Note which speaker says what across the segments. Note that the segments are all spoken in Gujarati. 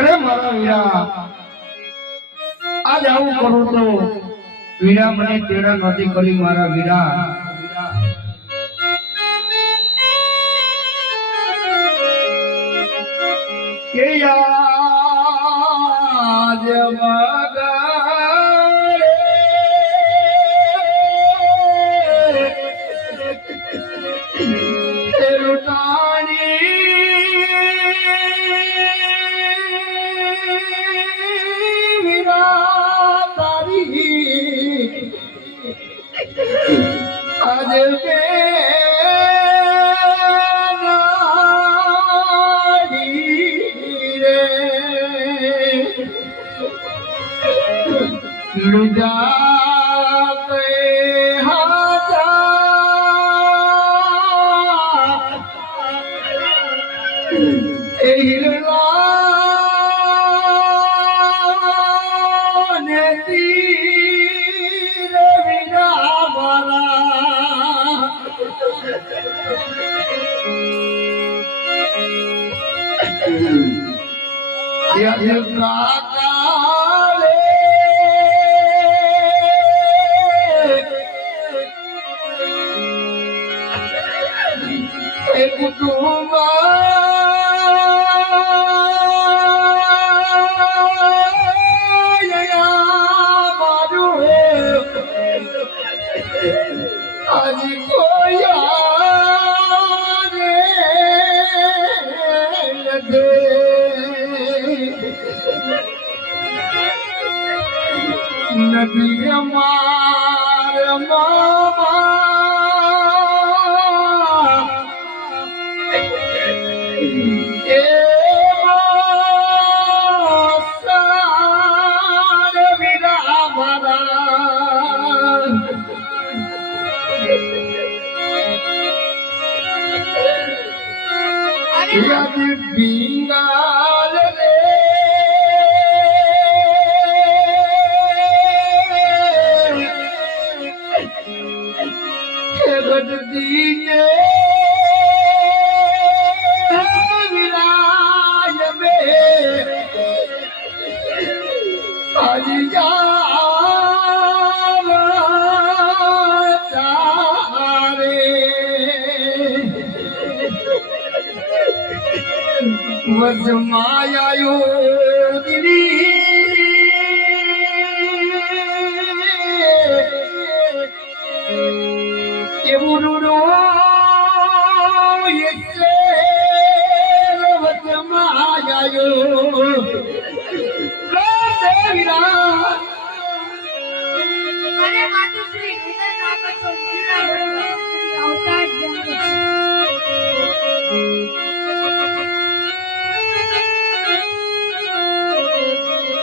Speaker 1: અરે મારા વીરા આજ આવું કરું તો વીરા મને તેડા નથી કરી મારા વીરા. કે યાદ લુજા વજમાયો દિલી.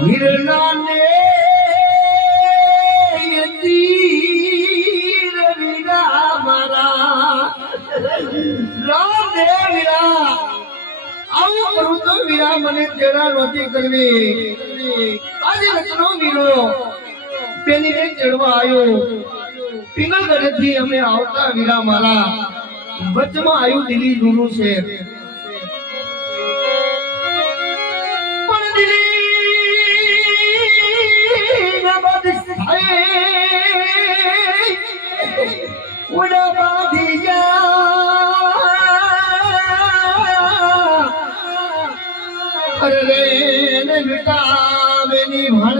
Speaker 1: રામ દેવ આવું કરું તો મને તેડા નહોતી કરવી. આજે રત્નો વીરો પેનીને ચડવા આવ્યો. પિંગલગઢથી અમે આવતા વીરા મારા. વચમાં આવ્યું દિલ્હી ગુરુ છે. અરે મિટાવેની ભણજને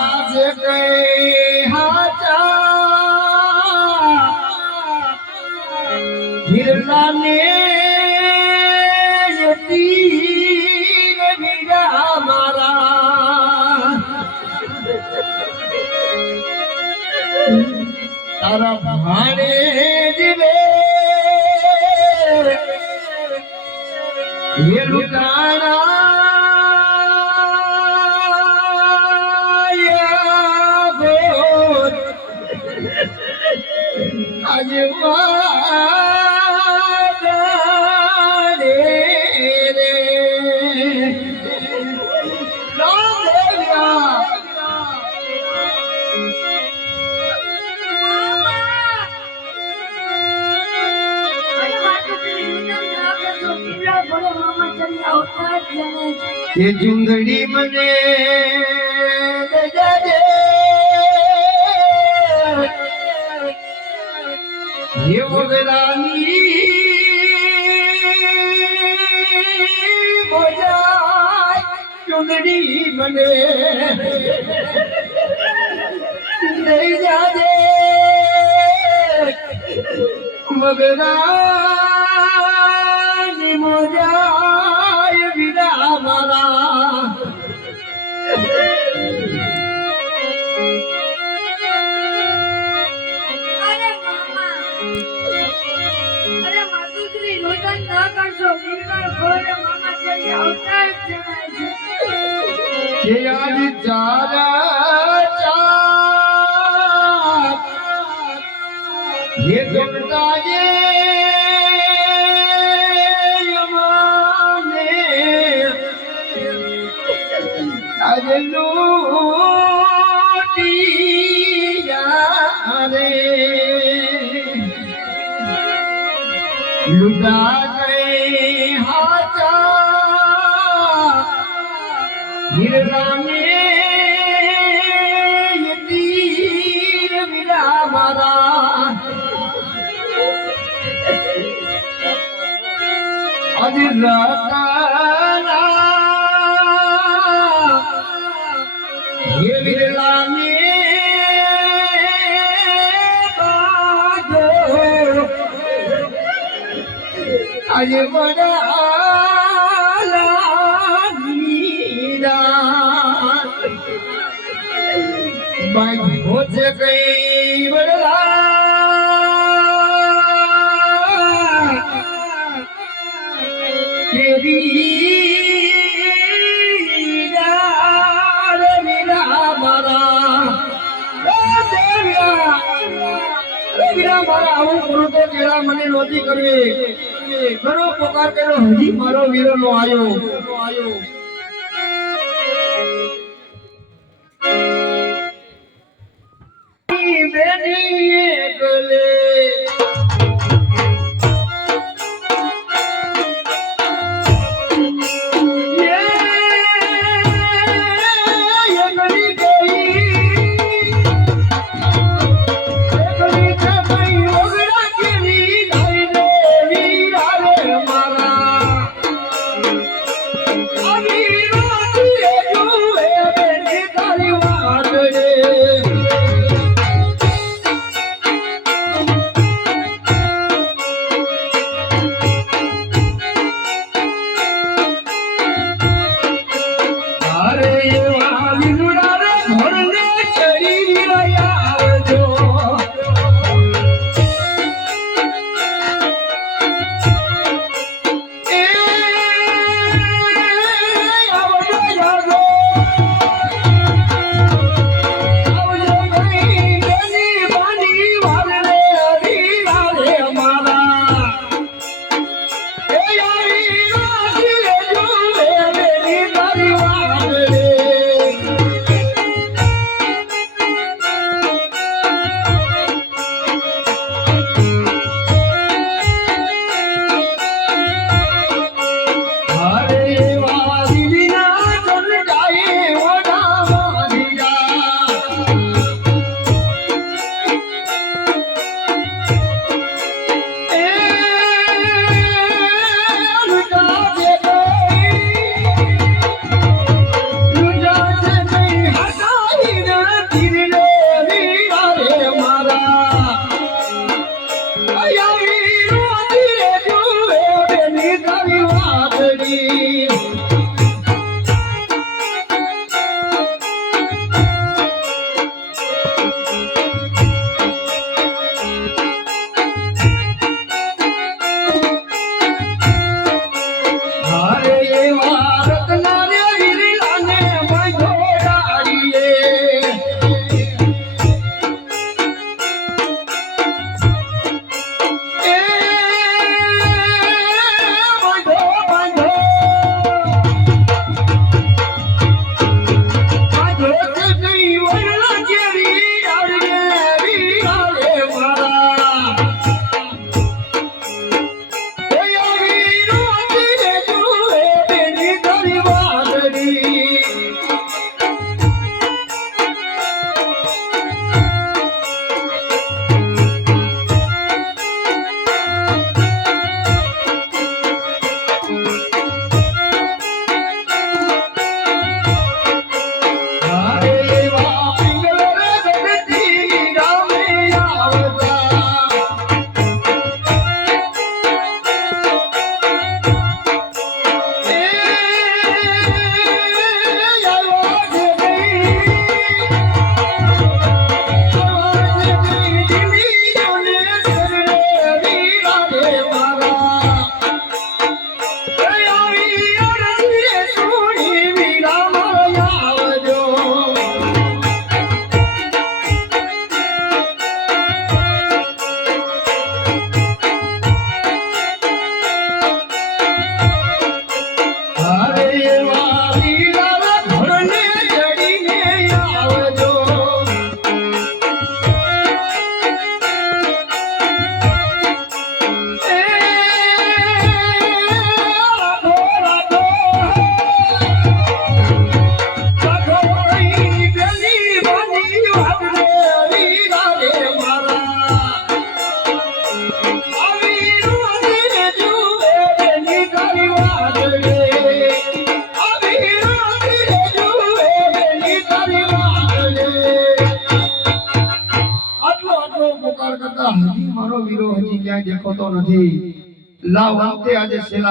Speaker 1: તારા ભાણે જ રે. હે આજે એ ચુંદડી મને ચુંદડી મને દઈ જાજે. મગરાની
Speaker 2: કરશો? પીલા ભલે મામા ચડી આવતા જ જાણે છે.
Speaker 1: આજ ચારા ચાર હે ગમતાજે યમાને આજે નીરા બાઈ હોજે કઈ અરે મારા આવું કરું તો કરવી. ઘણો પોકાર કર્યો, હજી મારો વીરો નો આયો આયો. અરે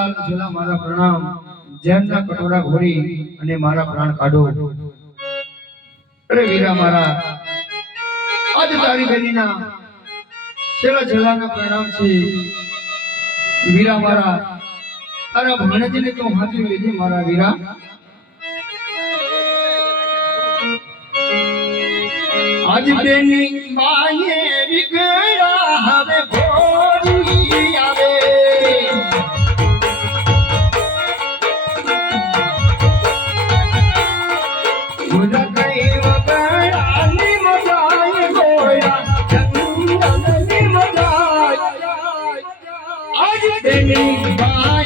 Speaker 1: કાનાલાલ જિલ્લા મારા પ્રણામ, જેમના કટોરા ઘોડી અને મારા પ્રાણ કાઢો. અરે વીરા મારા, આજ તારી બેનીના છેલ્લા છેલ્લાના પ્રણામ છે. વીરા મારા, તારા ભણજીને તો હાથી લેજે મારા વીરા. આજ બેની બાયે વિગર Big Bye.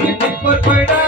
Speaker 1: બેની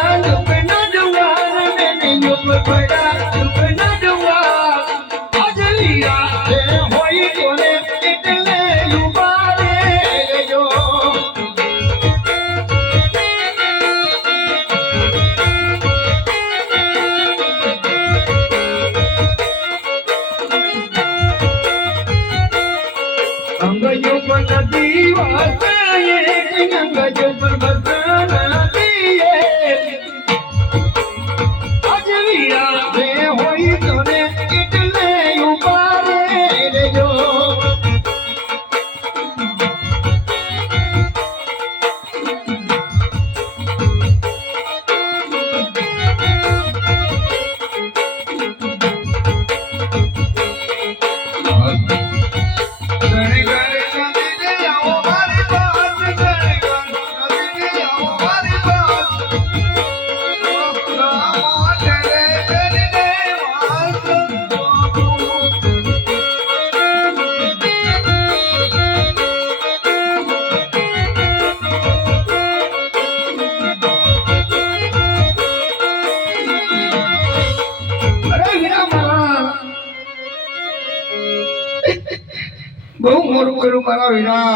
Speaker 1: બહુ મોરું કર્યું મારા વીરા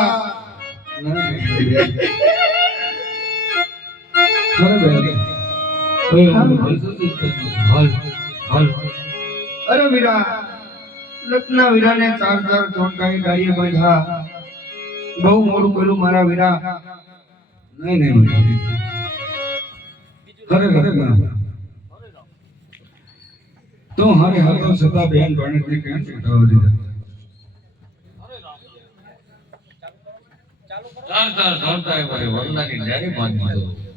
Speaker 1: અરે વીરા રત્ના વીરાને ચાર ચાર ચોંટાઈ ગાડીએ બેઠા બહુ મોડું કર્યું મારા વીરા.
Speaker 3: નહીં નહીં ખરેખર ના. તો હારે હાથો સદા બેન ગણિતને કેમ શીખવાડી દીધા?
Speaker 4: ચાર ચાર ચોંટાઈ મારી વરદાની ડાળી બાંધી દો.